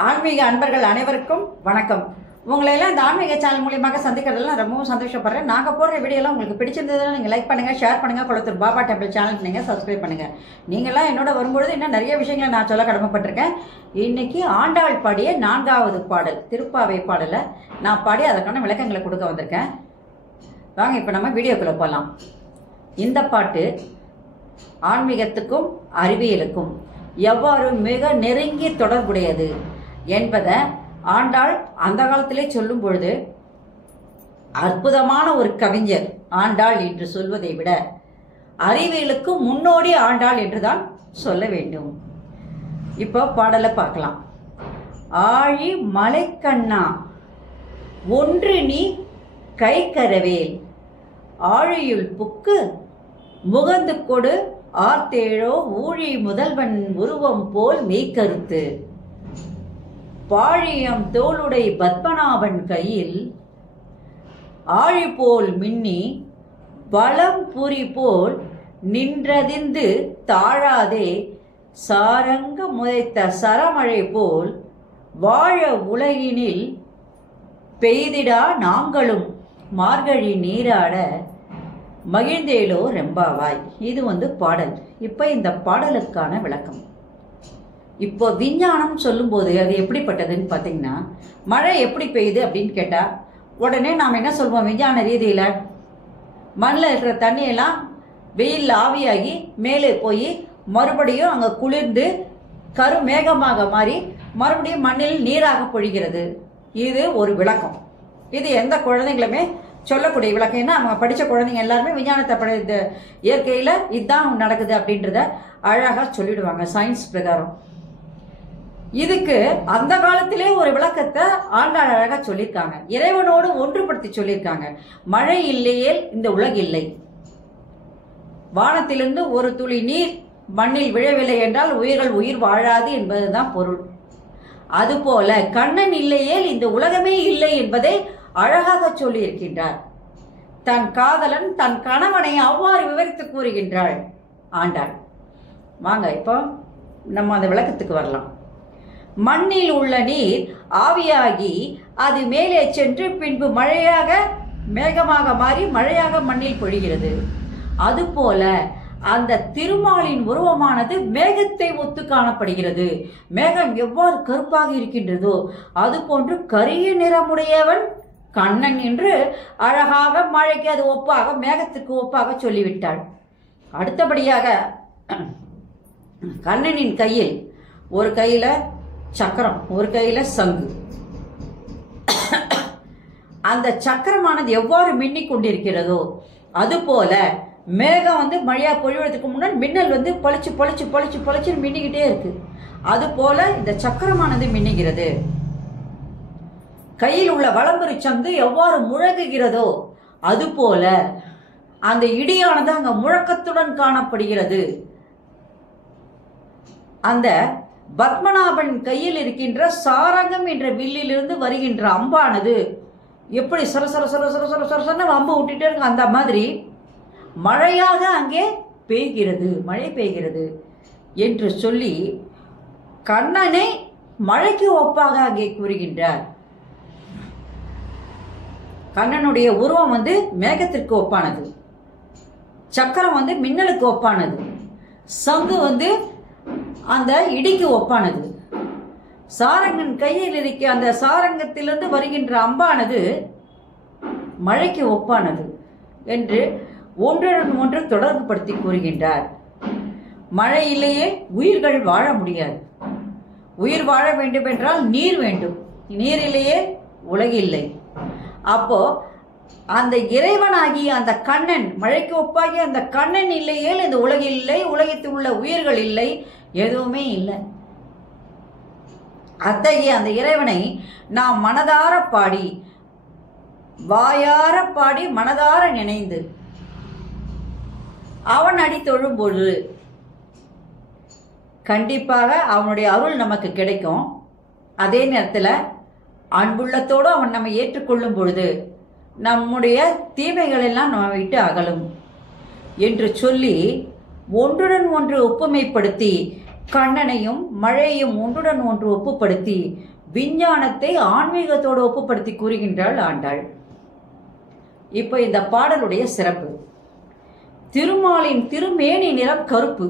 ஆன்மீக அன்பர்கள் அனைவருக்கும் வணக்கம். உங்களை எல்லாம் இந்த ஆன்மீக சேனல் மூலியமாக சந்திக்கிறதுலாம் ரொம்பவும் சந்தோஷப்படுறேன். நாங்கள் போடுற வீடியோலாம் உங்களுக்கு பிடிச்சிருந்ததுன்னா நீங்கள் லைக் பண்ணுங்கள், ஷேர் பண்ணுங்கள். குளத்தூர் பாபா டெம்பிள் சேனலுக்கு நீங்கள் சப்ஸ்கிரைப் பண்ணுங்கள். நீங்கள்லாம் என்னோட வரும்பொழுது இன்னும் நிறைய விஷயங்களை நான் சொல்ல கடமைப்பட்டிருக்கேன். இன்னைக்கு ஆண்டாள் பாடிய 4வது பாடல் திருப்பாவை பாடலை நான் பாடி அதற்கான விளக்கங்களை கொடுக்க வந்திருக்கேன். வாங்க இப்போ நம்ம வீடியோக்குள்ளே போகலாம். இந்த பாட்டு ஆன்மீகத்துக்கும் அறிவியலுக்கும் எவ்வாறு மிக நெருங்கி தொடர்புடையது என்பதை ஆண்டாள் அந்த காலத்திலே சொல்லும் பொழுது அற்புதமான ஒரு கவிஞர் ஆண்டாள் என்று சொல்வதை விட அறிவியலுக்கு முன்னோடி ஆண்டாள் என்றுதான் சொல்ல வேண்டும். இப்போ பாடலை பார்க்கலாம். ஆழி மலைக்கண்ணா ஒன்று நீ கை கரவேல் ஆழியுள் புக்கு முகந்து கொடு ஆர்த்தேழோ ஊழி முதல்வன் உருவம் போல் மெய்கருத்து பாழியம் தோளுடை பத்மநாபன் கையில் ஆழி போல் மின்னி வளம் புரி போல் நின்றதிந்து தாழாதே சாரங்க முதைத்த சரமழை போல் வாழ உலகினில் பெய்திடா நாங்களும் மார்கழி நீராட மகிழ்ந்தேலோ ரெம்பாவாய். இது பாடல். இப்போ இந்த பாடலுக்கான விளக்கம். இப்போ விஞ்ஞானம் சொல்லும்போது அது எப்படிப்பட்டதுன்னு பார்த்தீங்கன்னா, மழை எப்படி பெய்யுது அப்படின்னு கேட்டால் உடனே நாம் என்ன சொல்வோம்? விஞ்ஞான ரீதியில் மண்ணில் இருக்கிற தண்ணியெல்லாம் வெயிலில் ஆவியாகி மேலே போய் மறுபடியும் அங்கே குளிர்ந்து கருமேகமாக மாறி மறுபடியும் மண்ணில் நீராக பொழிகிறது. இது ஒரு விளக்கம். இது எந்த குழந்தைங்களுமே சொல்லக்கூடிய விளக்கம். ஏன்னா அவங்க படித்த குழந்தைங்க எல்லாருமே விஞ்ஞானத்தை இயற்கையில் இதுதான் நடக்குது அப்படின்றத அழகாக சொல்லிடுவாங்க சயின்ஸ் பிரகாரம். இதுக்கு அந்த காலத்திலே ஒரு விளக்கத்தை ஆண்டாள் அழகா சொல்லியிருக்காங்க. இறைவனோடு ஒன்றுபடுத்தி சொல்லியிருக்காங்க. மழை இல்லையே இந்த உலகு இல்லை. வானத்திலிருந்து ஒரு துளி நீர் மண்ணில் விழவில்லை என்றால் உயிர்கள் உயிர் வாழாது என்பதுதான் பொருள். அதுபோல கண்ணன் இல்லையே இந்த உலகமே இல்லை என்பதை அழகாக சொல்லி இருக்கின்றார். தன் காதலன் தன் கணவனை அவ்வாறு விவரித்து கூறுகின்றாள் ஆண்டாள். வாங்க இப்போ நம்ம அந்த விளக்கத்துக்கு வரலாம். மண்ணில் உள்ள நீர் ஆவியாகி அது மேலே சென்று பின்பு மழையாக மேகமாக மாறி மழையாக மண்ணில் பொழிகிறது. அதுபோல அந்த திருமாலின் உருவமானது மேகத்தை ஒத்து காணப்படுகிறது. மேகம் எவ்வாறு கருப்பாக இருக்கின்றதோ அது போன்று கரிய நிறமுடையவன் கண்ணன் என்று அழகாக மழைக்கு அது ஒப்பாக மேகத்துக்கு ஒப்பாக சொல்லிவிட்டாள். அடுத்தபடியாக கண்ணனின் கையில் ஒரு கையில சக்கரம், ஒரு கையில சங்கு. அந்த சக்கரமானது எவ்வாறு மின்னிக் கொண்டிருக்கிறதோ அதுபோல மேகம் மழையா பொழிவதற்கு முன்னால் மின்னல் பளிச்சு பளிச்சு பளிச்சு பளிச்சுன்னு மின்னிக்கிட்டே இருக்கு. அதுபோல இந்த சக்கரமானது மின்னுகிறது. கையில் உள்ள வலம்புரி சங்கு எவ்வாறு முழங்குகிறதோ அதுபோல அந்த இடியானது அங்க முழக்கத்துடன் காணப்படுகிறது. அந்த பத்மநாபன் கையில் இருக்கின்ற சாரங்கம் என்ற வில்லிலிருந்து வருகின்ற அம்பானது எப்படி சர சர சர சர சர சரசன்னு அம்பு விட்டுட்டே இருக்கு. அந்த மாதிரி மழையாக அங்கே பெய்கிறது, மழை பெய்கிறது என்று சொல்லி கண்ணனை மழைக்கு ஒப்பாக அங்கே கூறுகின்றார். கண்ணனுடைய உருவம் மேகத்திற்கு ஒப்பானது, சக்கரம் மின்னலுக்கு ஒப்பானது, சங்கு அந்த இடிக்கு ஒப்பானது, சாரங்கன் கையில் இருக்க அந்த சாரங்கத்திலிருந்து வருகின்ற அம்பானது மழைக்கு ஒப்பானது என்று ஒன்றுடன் ஒன்று தொடர்பு படுத்தி கூறுகின்றார். மழை இல்லையே உயிர்கள் வாழ முடியாது. உயிர் வாழ வேண்டும் என்றால் நீர் வேண்டும். நீர் இல்லையே உலகில்லை. அப்போ அந்த இறைவனாகி அந்த கண்ணன், மழைக்கு ஒப்பாகி அந்த கண்ணன் இல்லையே இந்த உலகில் இல்லை, உலகத்தில் உள்ள உயிர்கள் இல்லை, எதுவுமே இல்லை. அத்தகைய அந்த இறைவனை நாம் மனதார பாடி, வாயார பாடி, மனதார நினைந்து அவன் அடி தொழும்பொழுது கண்டிப்பாக அவனுடைய அருள் நமக்கு கிடைக்கும். அதே நேரத்தில் அன்புள்ளத்தோடு அவன் நம்மை ஏற்றுக்கொள்ளும் பொழுது நம்முடைய தீமைகள் எல்லாம் நம்ம விட்டு அகலும் என்று சொல்லி ஒன்றுடன் ஒன்று ஒப்புமைப்படுத்தி கண்ணனையும் மழையையும் ஒன்றுடன் ஒன்று ஒப்புப்படுத்தி விஞ்ஞானத்தை ஆன்மீகத்தோடு ஒப்புப்படுத்தி கூறுகின்றாள் ஆண்டாள். இப்போ இந்த பாடலுடைய சிறப்பு, திருமாலின் திருமேனி நிறம் கருப்பு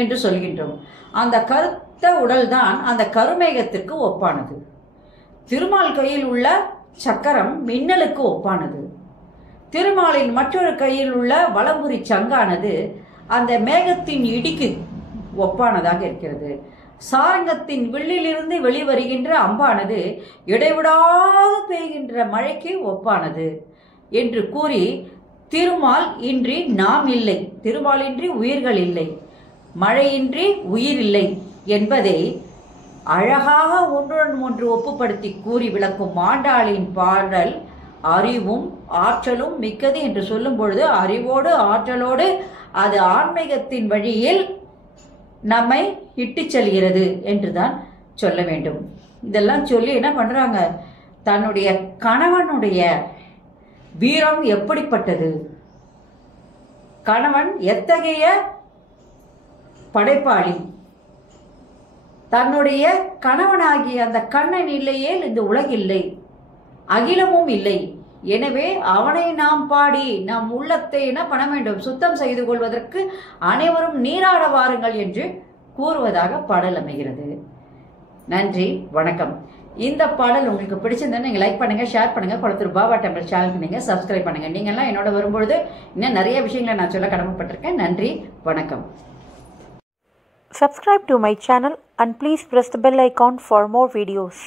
என்று சொல்கின்றோம். அந்த கருத்த உடல்தான் அந்த கருமேகத்திற்கு ஒப்பானது. திருமால் கையில் உள்ள சக்கரம் மின்னலுக்கு ஒப்பானது. திருமாலின் மற்றொரு கையில் உள்ள வலம்புரி சங்கானது அந்த மேகத்தின் இடிக்கு ஒப்பானதாக இருக்கிறது. சாரங்கத்தின் வில்லிலிருந்து வெளிவருகின்ற அம்பானது இடைவிடாது பெய்கின்ற மழைக்கு ஒப்பானது என்று கூறி, திருமால் இன்றி நாம் இல்லை, திருமாலின்றி உயிர்கள் இல்லை, மழையின்றி உயிர் இல்லை என்பதை அழகாக ஒன்றுடன் ஒன்று ஒப்புப்படுத்தி கூறி விளக்கும் ஆண்டாளின் பாடல் அறிவும் ஆற்றலும் மிக்கது என்று சொல்லும் பொழுது, அறிவோடு ஆற்றலோடு அது ஆன்மீகத்தின் வழியில் நம்மை இட்டு செல்கிறது என்றுதான் சொல்ல வேண்டும். இதெல்லாம் சொல்லி என்ன பண்றாங்க, தன்னுடைய கணவனுடைய வீரம் எப்படிப்பட்டது, கணவன் எத்தகைய படைப்பாளி, தன்னுடைய கணவனாகிய அந்த கண்ணன் இல்லையே இந்த உலகில்லை, அகிலமும் இல்லை, எனவே அவனை நாம் பாடி நம் உள்ளத்தை என்ன பண்ண வேண்டும், சுத்தம் செய்து கொள்வதற்கு அனைவரும் நீராட வாருங்கள் என்று கூறுவதாக பாடல் அமைகிறது. நன்றி, வணக்கம். இந்த பாடல் உங்களுக்கு பிடிச்சிருந்தா நீங்கள் லைக் பண்ணுங்க, ஷேர் பண்ணுங்க, குளத்தூர் பாபா டெம்பிள் சேனலுக்கு நீங்க சப்ஸ்கிரைப் பண்ணுங்க. நீங்கள்லாம் என்னோட வரும்பொழுது இன்னும் நிறைய விஷயங்களை நான் சொல்ல கடமைப்பட்டிருக்கேன். நன்றி, வணக்கம். Subscribe to my channel and please press the bell icon for more videos.